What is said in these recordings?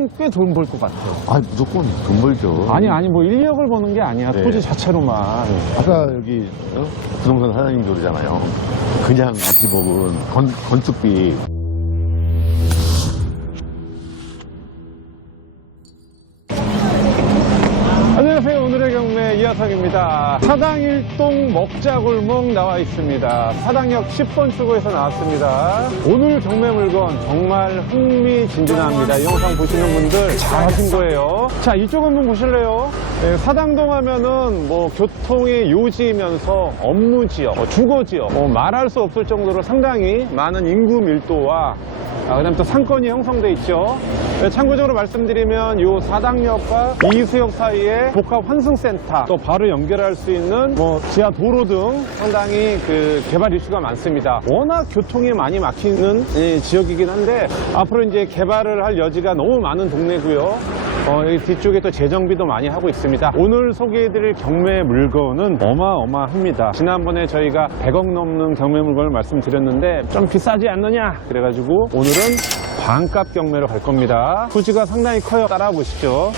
이거는 꽤 돈 벌 것 같아요. 아, 무조건 돈 벌죠. 아니 뭐 인력을 버는 게 아니야. 네. 토지 자체로만. 아까 여기 부동산 사장님도 그러잖아요. 그냥 20억은 건축비. 안녕하세요. 오늘의 경매 이하성입니다. 사당일동 먹자골목 나와 있습니다. 사당역 10번 출구에서 나왔습니다. 오늘 경매 물건 정말 흥미진진합니다. 이 영상 보시는 분들 잘 하신 거예요. 자, 이쪽 한번 보실래요? 네, 사당동 하면은 뭐 교통의 요지이면서 업무지역, 주거지역, 말할 수 없을 정도로 상당히 많은 인구 밀도와 그다음 또 상권이 형성돼 있죠. 네, 참고적으로 말씀드리면 이 사당역과 이수역 사이에 복합 환승센터 또 바로 연결할 수 있는 뭐 지하 도로 등 상당히 그 개발 이슈가 많습니다. 워낙 교통이 많이 막히는 지역이긴 한데 앞으로 이제 개발을 할 여지가 너무 많은 동네고요. 여기 뒤쪽에 또 재정비도 많이 하고 있습니다. 오늘 소개해드릴 경매 물건은 어마어마합니다. 지난번에 저희가 100억 넘는 경매 물건을 말씀드렸는데 좀 비싸지 않느냐 그래가지고 오늘은 반값 경매로 갈 겁니다. 토지가 상당히 커요. 따라와 보시죠.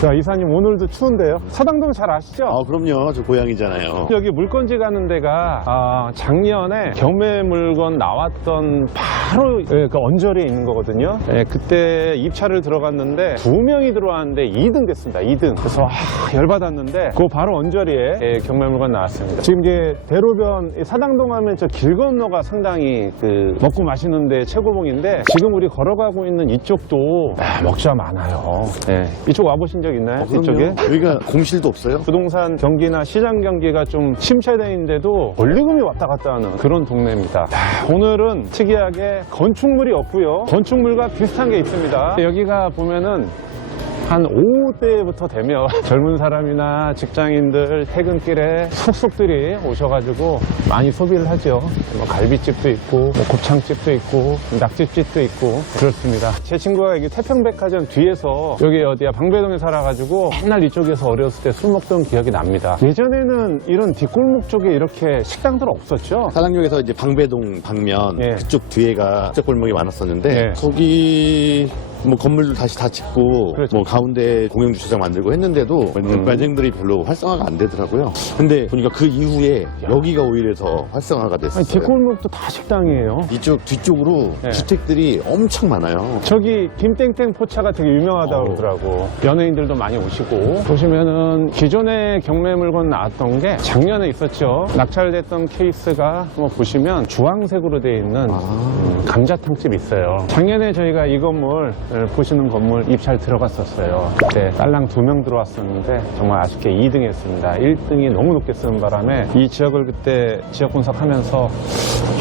자, 이사님 오늘도 추운데요. 사당동 잘 아시죠? 아, 그럼요. 저 고향이잖아요. 여기 물건지 가는 데가 작년에 경매 물건 나왔던 바로 그 언저리에 있는 거거든요. 그때 입찰을 들어갔는데 2명이 들어왔는데 2등 됐습니다. 2등. 그래서 열받았는데 그 바로 언저리에 경매 물건 나왔습니다. 지금 이제 대로변 사당동 하면 저 길 건너가 상당히 그 먹고 마시는 데 최고봉인데 지금 우리 걸어가고 있는 이쪽도 먹자 많아요. 이쪽 와보신 적 있나요? 이쪽에? 여기가 공실도 없어요? 부동산 경기나 시장 경기가 좀 침체되어 있는데도 권리금이 왔다 갔다 하는 그런 동네입니다. 오늘은 특이하게 건축물이 없고요. 건축물과 비슷한 게 있습니다. 여기가 보면은 한 오후 때부터 되면 젊은 사람이나 직장인들 퇴근길에 속속들이 오셔가지고 많이 소비를 하죠. 뭐 갈비집도 있고 뭐 곱창집도 있고 낙지집도 있고 그렇습니다. 제 친구가 여기 태평백화점 뒤에서 여기 어디야 방배동에 살아가지고 맨날 이쪽에서 어렸을 때 술 먹던 기억이 납니다. 예전에는 이런 뒷골목 쪽에 이렇게 식당들 없었죠. 사당역에서 이제 방배동 방면 그쪽 뒤에가 골목이 많았었는데 거기 뭐 건물도 다시 다 짓고 그렇죠. 뭐 가운데 공영주차장 만들고 했는데도 매장들이 별로 활성화가 안 되더라고요. 근데 보니까 그 이후에 여기가 오히려 더 활성화가 됐어요. 아니, 뒷골목도 다 식당이에요. 이쪽 뒤쪽으로 주택들이 엄청 많아요. 저기 김땡땡 포차가 되게 유명하다고 그러더라고. 연예인들도 많이 오시고. 보시면은 기존에 경매 물건 나왔던 게 작년에 있었죠. 낙찰됐던 케이스가 뭐 보시면 주황색으로 되어 있는 감자탕집이 있어요. 작년에 저희가 이 건물 보시는 건물 입찰 들어갔었어요. 그때 딸랑 2명 들어왔었는데 정말 아쉽게 2등 했습니다. 1등이 너무 높게 쓰는 바람에 이 지역을 그때 지역 분석하면서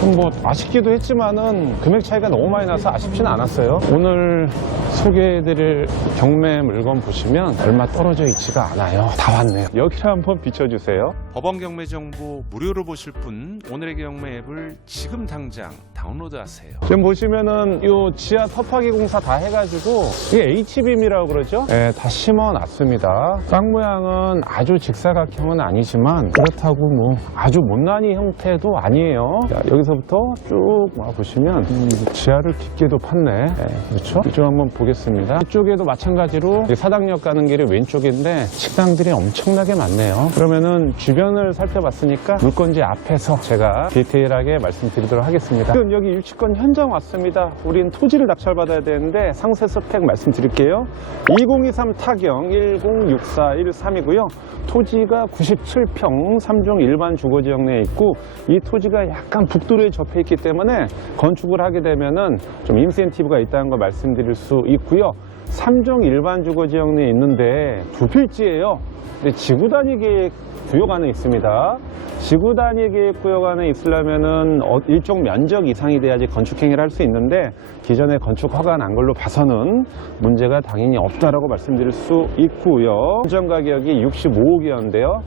좀 뭐 아쉽기도 했지만은 금액 차이가 너무 많이 나서 아쉽지는 않았어요. 오늘 소개해드릴 경매 물건 보시면 얼마 떨어져 있지가 않아요. 다 왔네요. 여기를 한번 비춰주세요. 법원 경매 정보 무료로 보실 분 오늘의 경매 앱을 지금 당장 다운로드하세요. 지금 보시면은 요 지하 터파기 공사 다 해가지고 이게 H빔이라고 그러죠? 다 심어놨습니다. 쌍 모양은 아주 직사각형은 아니지만 그렇다고 뭐 아주 못난이 형태도 아니에요. 자, 여기서부터 쭉 보시면 지하를 깊게도 팠네. 그렇죠? 이쪽 한번 보겠습니다. 이쪽에도 마찬가지로 사당역 가는 길이 왼쪽인데 식당들이 엄청나게 많네요. 그러면은 주변을 살펴봤으니까 물건지 앞에서 제가 디테일하게 말씀드리도록 하겠습니다. 지금 여기 유치권 현장 왔습니다. 우린 토지를 낙찰받아야 되는데 상세 스펙 말씀드릴게요. 2023 타경 1064131이고요. 토지가 97평 3종 일반 주거지역 내에 있고 이 토지가 약간 북도로에 접해 있기 때문에 건축을 하게 되면은 좀 인센티브가 있다는 걸 말씀드릴 수 있고요. 3종 일반 주거지역 내에 있는데 2필지예요. 근데 지구단위 계획 구역 안에 있습니다. 지구단위 계획 구역 안에 있으려면은 일정 면적 이상이 돼야지 건축행위를 할 수 있는데 기존에 건축 허가 난 걸로 봐서는 문제가 당연히 없다라고 말씀드릴 수 있고요. 현장 가격이 65억이었는데요.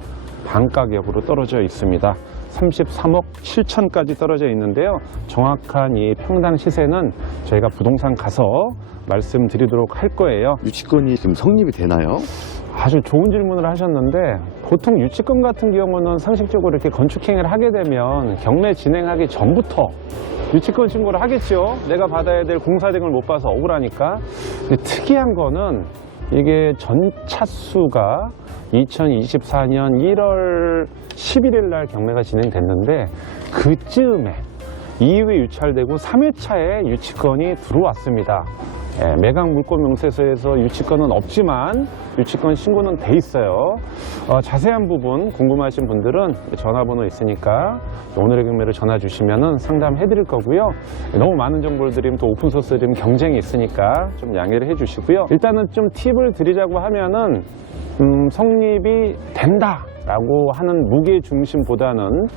반 가격으로 떨어져 있습니다. 33억 7천까지 떨어져 있는데요. 정확한 이 평당 시세는 저희가 부동산 가서 말씀드리도록 할 거예요. 유치권이 지금 성립이 되나요? 아주 좋은 질문을 하셨는데 보통 유치권 같은 경우는 상식적으로 이렇게 건축행위를 하게 되면 경매 진행하기 전부터 유치권 신고를 하겠죠. 내가 받아야 될 공사대금을 못 봐서 억울하니까. 근데 특이한 거는 이게 전차수가 2024년 1월 11일 날 경매가 진행됐는데 그쯤에 2회 유찰되고 3회차에 유치권이 들어왔습니다. 예, 매각 물권 명세서에서 유치권은 없지만 유치권 신고는 돼 있어요. 자세한 부분 궁금하신 분들은 전화번호 있으니까 오늘의 경매를 전화 주시면 상담해 드릴 거고요. 너무 많은 정보를 드리면 또 오픈소스 드리면 경쟁이 있으니까 좀 양해를 해 주시고요. 일단은 좀 팁을 드리자고 하면은 성립이 된다 라고 하는 무게 중심보다는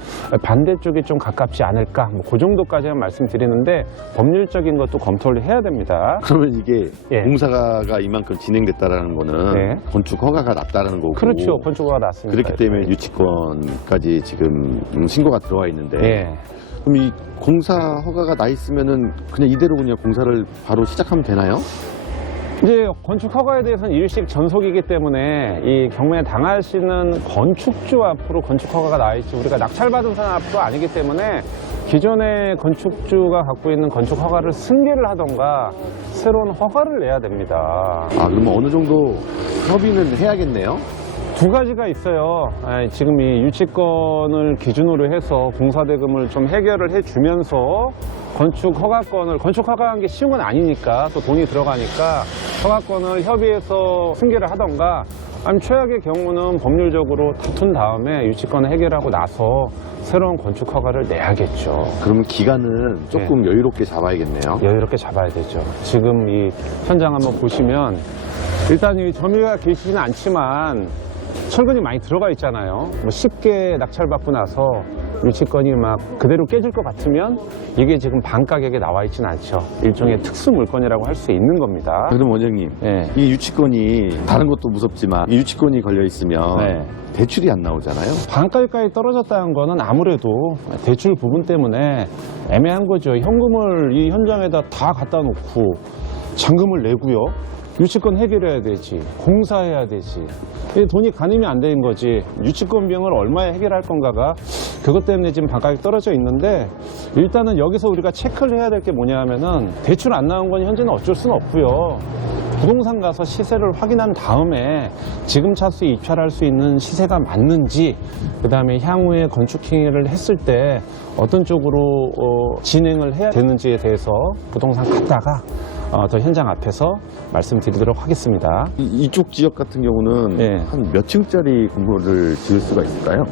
반대쪽에 좀 가깝지 않을까, 뭐 그 정도까지만 말씀드리는데 법률적인 것도 검토를 해야 됩니다. 그러면 이게 예. 공사가 이만큼 진행됐다라는 거는 네. 건축 허가가 났다는 거고. 그렇죠. 건축허가 났습니다. 그렇기 때문에 유치권까지 지금 신고가 들어와 있는데. 예. 그럼 이 공사 허가가 나 있으면은 그냥 이대로 그냥 공사를 바로 시작하면 되나요? 이제 건축 허가에 대해서는 일식 전속이기 때문에 이 경매에 당하시는 건축주 앞으로 건축 허가가 나와 있지 우리가 낙찰받은 사람 앞으로 아니기 때문에 기존의 건축주가 갖고 있는 건축 허가를 승계를 하던가 새로운 허가를 내야 됩니다. 아, 그러면 어느 정도 협의는 해야겠네요? 두 가지가 있어요. 지금 이 유치권을 기준으로 해서 공사대금을 좀 해결을 해주면서 건축 허가한 게 쉬운 건 아니니까 또 돈이 들어가니까 허가권을 협의해서 승계를 하던가 아니면 최악의 경우는 법률적으로 다툰 다음에 유치권을 해결하고 나서 새로운 건축 허가를 내야겠죠. 그러면 기간은 조금 여유롭게 잡아야겠네요. 여유롭게 잡아야 되죠. 지금 이 현장 한번 보시면 일단 이 점유가 계시지는 않지만 철근이 많이 들어가 있잖아요. 뭐 쉽게 낙찰받고 나서 유치권이 막 그대로 깨질 것 같으면 이게 지금 반 가격에 나와 있지는 않죠. 일종의 특수 물건이라고 할 수 있는 겁니다. 그럼 원장님, 예. 이 유치권이 다른 것도 무섭지만 이 유치권이 걸려 있으면 네. 대출이 안 나오잖아요. 반가까지 떨어졌다는 거는 아무래도 대출 부분 때문에 애매한 거죠. 현금을 이 현장에다 다 갖다 놓고 잔금을 내고요. 유치권 해결해야 되지, 공사해야 되지. 이 돈이 가늠이 안 되는 거지. 유치권 비용을 얼마에 해결할 건가가 그것 때문에 지금 반가격이 떨어져 있는데 일단은 여기서 우리가 체크를 해야 될 게 뭐냐 하면은 대출 안 나온 건 현재는 어쩔 수는 없고요. 부동산 가서 시세를 확인한 다음에 지금 차수 입찰할 수 있는 시세가 맞는지 그 다음에 향후에 건축 행위를 했을 때 어떤 쪽으로 진행을 해야 되는지에 대해서 부동산 갔다가 더 현장 앞에서 말씀드리도록 하겠습니다. 이쪽 지역 같은 경우는 네. 한 몇 층짜리 건물을 지을 수가 있을까요?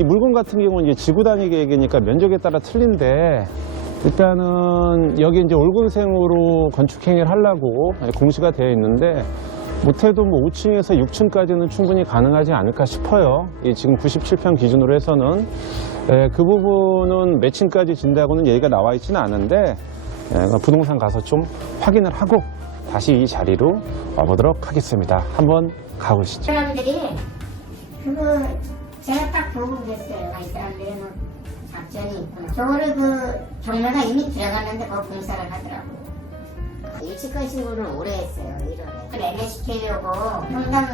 이 물건 같은 경우는 이제 지구 단위 계획이니까 면적에 따라 틀린데 일단은 여기 이제 올금생으로 건축 행위를 하려고 공시가 되어 있는데 못해도 뭐 5층에서 6층까지는 충분히 가능하지 않을까 싶어요. 이 지금 97평 기준으로 해서는 그 부분은 몇 층까지 진다고는 얘기가 나와 있지는 않은데 부동산 가서 좀 확인을 하고 다시 이 자리로 와보도록 하겠습니다. 한번 가보시죠. 사람들이 그거 제가 딱 보고 그랬어요. 이 사람들이 뭐 작전이 있구나. 저거를 그 경매가 이미 들어갔는데 그 공사를 하더라고. 유치권 신고는 오래 했어요. 1월에. 그걸 NHK려고 평당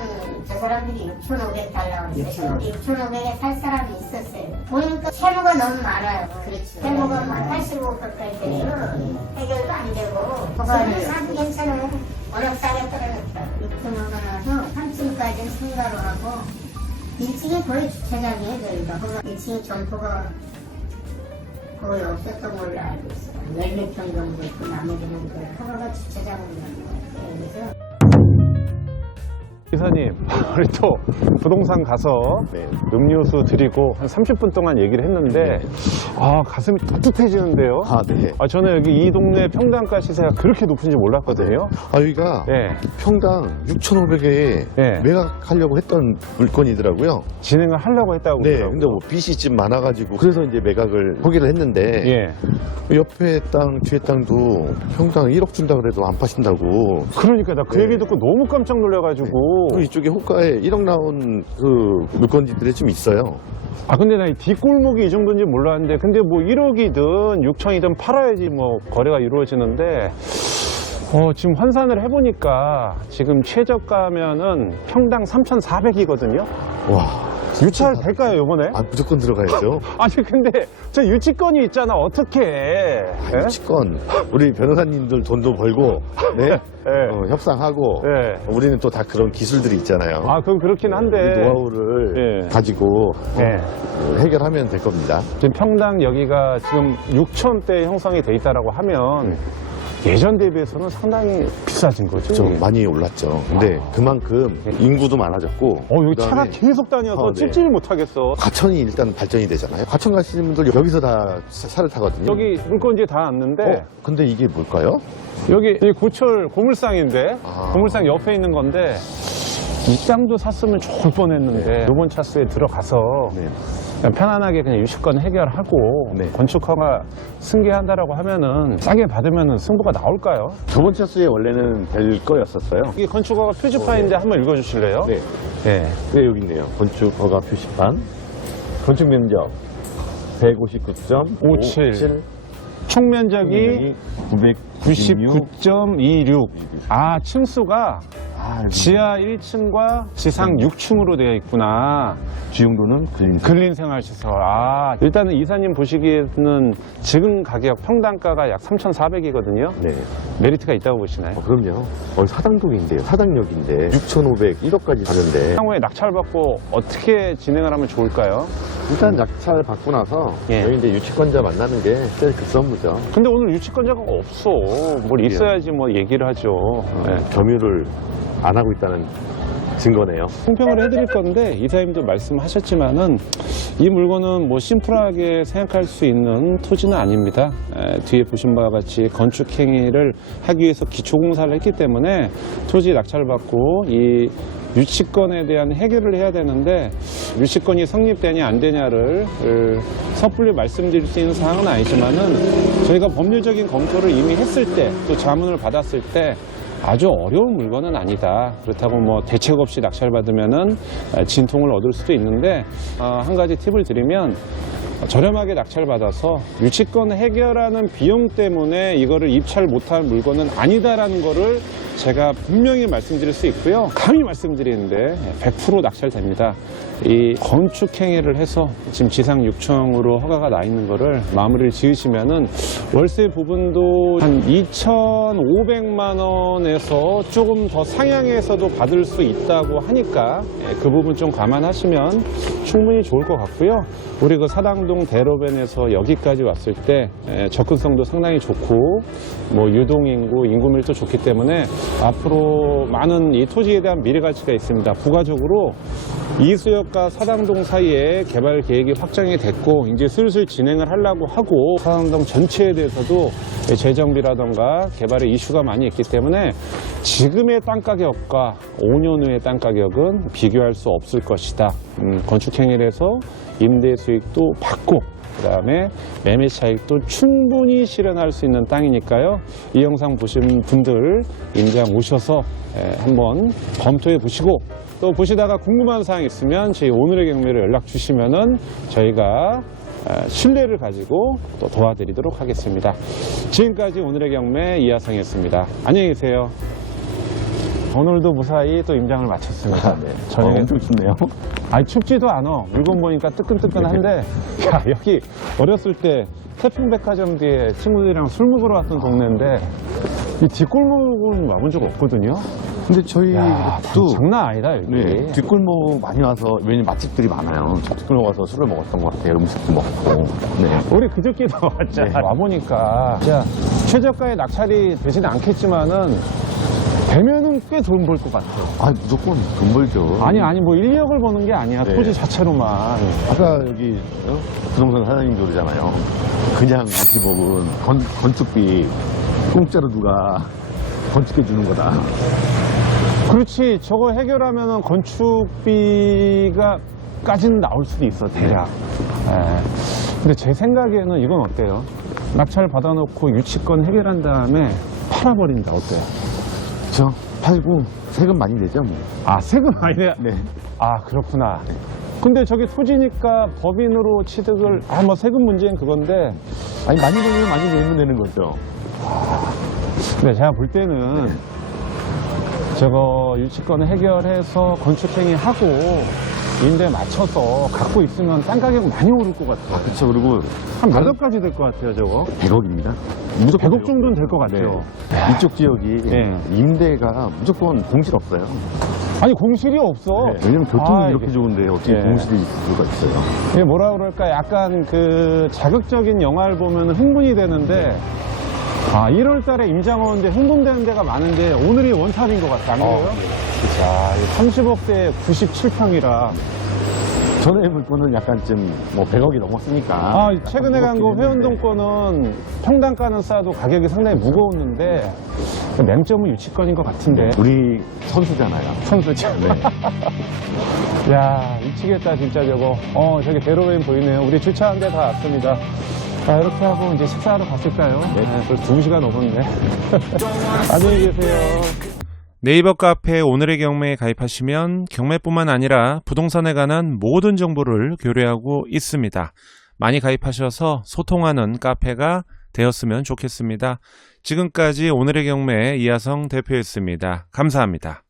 저 사람들이 6,500달러 했어요. 6,500에 살 사람이 있었어요. 보니까 채무가 너무 많아요. 그렇죠. 채무가 한 85% 가까이 돼서 해결도 안 되고 그거는 사도 괜찮아요. 워낙 싸게 떨어졌더라고요. 6,500원 와서 3층까지는 승가로 하고 1층이 거의 주차장이에요. 저희가. 1층이 점포가 거의 없었던 걸로 알고 있어요. 14평 정도 있고 나머지는 그 커버가 주차장으로 있는 것 같아요. 그래서 기사님, 우리 또 부동산 가서 네. 음료수 드리고 한 30분 동안 얘기를 했는데 가슴이 따뜻해지는데요. 네. 저는 여기 이 동네 평당가 시세가 그렇게 높은지 몰랐거든요. 여기가 예. 평당 6,500에 네. 매각하려고 했던 물건이더라고요. 진행을 하려고 했다고 네, 그러더라고요. 근데 뭐 빚이 좀 많아가지고 그래서 이제 매각을 포기를 했는데 예. 옆에 땅, 뒤에 땅도 평당 1억 준다 그래도 안 파신다고. 그러니까 나 그 네. 얘기 듣고 너무 깜짝 놀라가지고 그리고 이쪽에 호가에 1억 나온 그 물건지들이 좀 있어요. 근데 나 이 뒷골목이 이 정도인지 몰랐는데 근데 뭐 1억이든 6천이든 팔아야지 뭐 거래가 이루어지는데 지금 환산을 해보니까 지금 최저가면은 평당 3,400이거든요. 와. 유찰 될까요, 요번에? 아, 무조건 들어가야죠. 아니, 근데 저 유치권이 있잖아. 어떻게 해? 예? 치권 우리 변호사님들 돈도 벌고 네? 예. 협상하고 예. 우리는 또 다 그런 기술들이 있잖아요. 아, 그건 그렇긴 한데. 이 노하우를 예. 가지고 예. 해결하면 될 겁니다. 지금 평당 여기가 지금 6,000대 형성이 돼 있다라고 하면 예전 대비해서는 상당히 비싸진 거죠. 좀 많이 올랐죠. 근데 그만큼 인구도 많아졌고 여기 그다음에 차가 계속 다녀서 네. 찝찝 못하겠어. 과천이 일단 발전이 되잖아요. 과천 가시는 분들 여기서 다 차를 타거든요. 여기 물건지 다 왔는데 근데 이게 뭘까요? 여기 이 고철 고물상인데 아. 고물상 옆에 있는 건데 이 땅도 샀으면 좋을 뻔했는데 요번 차수에 들어가서 네. 그냥 편안하게 그냥 유치권 해결하고 네. 건축허가 승계한다라고 하면은 싸게 받으면은 승부가 나올까요? 저번 차수에 원래는 될 거였었어요. 이게 건축허가 표지판인데 한번 읽어주실래요? 네. 네. 네, 여기 있네요. 건축 허가 표시판. 건축 면적 159.57. 총 면적이 99.26. 아, 층수가 지하 1층과 지상 6층으로 되어 있구나. 주용도는 근린생활시설. 아, 일단은 이사님 보시기에는 지금 가격 평당가가 약 3,400이거든요. 네. 메리트가 있다고 보시나요? 그럼요. 사당동인데요. 사당역인데 6,500, 1억까지 가는데 향후에 낙찰받고 어떻게 진행을 하면 좋을까요? 일단 낙찰 받고 나서 예. 저희 이제 유치권자 만나는 게 제일 급선무죠. 근데 오늘 유치권자가 없어. 뭘 있어야지 뭐 얘기를 하죠. 네. 점유를 안 하고 있다는 증거네요. 총평을 해드릴 건데 이사님도 말씀하셨지만은 이 물건은 뭐 심플하게 생각할 수 있는 토지는 아닙니다. 뒤에 보신 바와 같이 건축 행위를 하기 위해서 기초공사를 했기 때문에 토지 낙찰받고 이 유치권에 대한 해결을 해야 되는데 유치권이 성립되냐 안 되냐를 섣불리 말씀드릴 수 있는 사항은 아니지만은 저희가 법률적인 검토를 이미 했을 때 또 자문을 받았을 때 아주 어려운 물건은 아니다. 그렇다고 뭐 대책 없이 낙찰받으면은 진통을 얻을 수도 있는데 한 가지 팁을 드리면 저렴하게 낙찰받아서 유치권 해결하는 비용 때문에 이거를 입찰 못할 물건은 아니다라는 거를 제가 분명히 말씀드릴 수 있고요. 감히 말씀드리는데 100% 낙찰됩니다. 이 건축 행위를 해서 지금 지상 6층으로 허가가 나 있는 거를 마무리를 지으시면은 월세 부분도 한 2,500만 원에서 조금 더 상향해서도 받을 수 있다고 하니까 그 부분 좀 감안하시면 충분히 좋을 것 같고요. 우리 그 사당동 대로변에서 여기까지 왔을 때 접근성도 상당히 좋고 뭐 유동인구, 인구밀도 좋기 때문에 앞으로 많은 이 토지에 대한 미래 가치가 있습니다. 부가적으로 이수역과 사당동 사이에 개발 계획이 확정이 됐고 이제 슬슬 진행을 하려고 하고 사당동 전체에 대해서도 재정비라던가 개발의 이슈가 많이 있기 때문에 지금의 땅가격과 5년 후의 땅가격은 비교할 수 없을 것이다. 건축 행위를 해서 임대 수익도 받고 그다음에 매매 차익도 충분히 실현할 수 있는 땅이니까요. 이 영상 보신 분들 임장 오셔서 한번 검토해 보시고 또 보시다가 궁금한 사항 있으면 저희 오늘의 경매를 연락 주시면은 저희가 신뢰를 가지고 또 도와드리도록 하겠습니다. 지금까지 오늘의 경매 이하성이었습니다. 안녕히 계세요. 오늘도 무사히 또 임장을 마쳤습니다. 네. 저녁에 엄청 춥네요. 아니 춥지도 않아. 물건 보니까 뜨끈뜨끈한데 야 여기 어렸을 때 태풍백화점 뒤에 친구들이랑 술 먹으러 왔던 동네인데 이 뒷골목은 와본 적 없거든요. 근데 저희 야, 또 장난 아니다 여기. 네, 뒷골목 많이 와서 왜냐면 맛집들이 많아요. 저 뒷골목 와서 술을 먹었던 것 같아요. 음식도 먹고. 네. 우리 그저께도 왔잖아. 와보니까 진짜 최저가의 낙찰이 되지는 않겠지만은 되면은 꽤 돈 벌 것 같아요. 아, 무조건 돈 벌죠. 아니 뭐 인력을 버는 게 아니야. 네. 토지 자체로만. 아까 여기 부동산 사장님도 그러잖아요. 그냥 같이 먹은 건축비 공짜로 누가 건축해 주는 거다. 그렇지. 저거 해결하면은 건축비가 까지는 나올 수도 있어. 대략. 근데 제 생각에는 이건 어때요? 낙찰 받아놓고 유치권 해결한 다음에 팔아버린다. 어때요? 그렇죠. 팔고 세금 많이 내죠. 뭐. 아, 세금 많이 내. 네. 아, 그렇구나. 근데 저기 토지니까 법인으로 취득을, 뭐 세금 문제는 그건데. 아니 많이 내면 많이 내면 되는 거죠. 근데 제가 볼 때는 저거 유치권 해결해서 건축행위 하고 인데 맞춰서 갖고 있으면 땅 가격 많이 오를 것 같아요. 그렇죠. 그리고 한 몇 억까지 될 것 같아요, 저거? 100억입니다. 무조건 100억 정도는 될 것 같아요. 네. 이쪽 지역이 네. 임대가 무조건 공실 없어요. 아니, 공실이 없어. 네. 왜냐면 교통이 아, 이렇게 이게- 좋은데 어떻게 예. 공실이 있을 수가 있어요. 이게 뭐라 그럴까, 약간 그 자극적인 영화를 보면 흥분이 되는데, 1월 달에 임장하는데 흥분되는 데가 많은데 오늘이 원탑인 것 같아. 안 그래요? 자, 30억대에 97평이라. 전에 볼 거는 약간 좀 뭐 100억이 넘었으니까. 최근에 간 거 회원동 거는 평당가는 싸도 가격이 상당히 무거웠는데, 맹점은 유치권인 것 같은데. 우리 선수잖아요. 선수죠. 네. 야, 미치겠다, 진짜 저거. 저기 대로웨인 보이네요. 우리 주차한 데 다 왔습니다. 이렇게 하고 이제 식사하러 갔을까요? 네, 벌써 2시간 넘었네. 안녕히 계세요. 네이버 카페 오늘의 경매에 가입하시면 경매뿐만 아니라 부동산에 관한 모든 정보를 교류하고 있습니다. 많이 가입하셔서 소통하는 카페가 되었으면 좋겠습니다. 지금까지 오늘의 경매 이하성 대표였습니다. 감사합니다.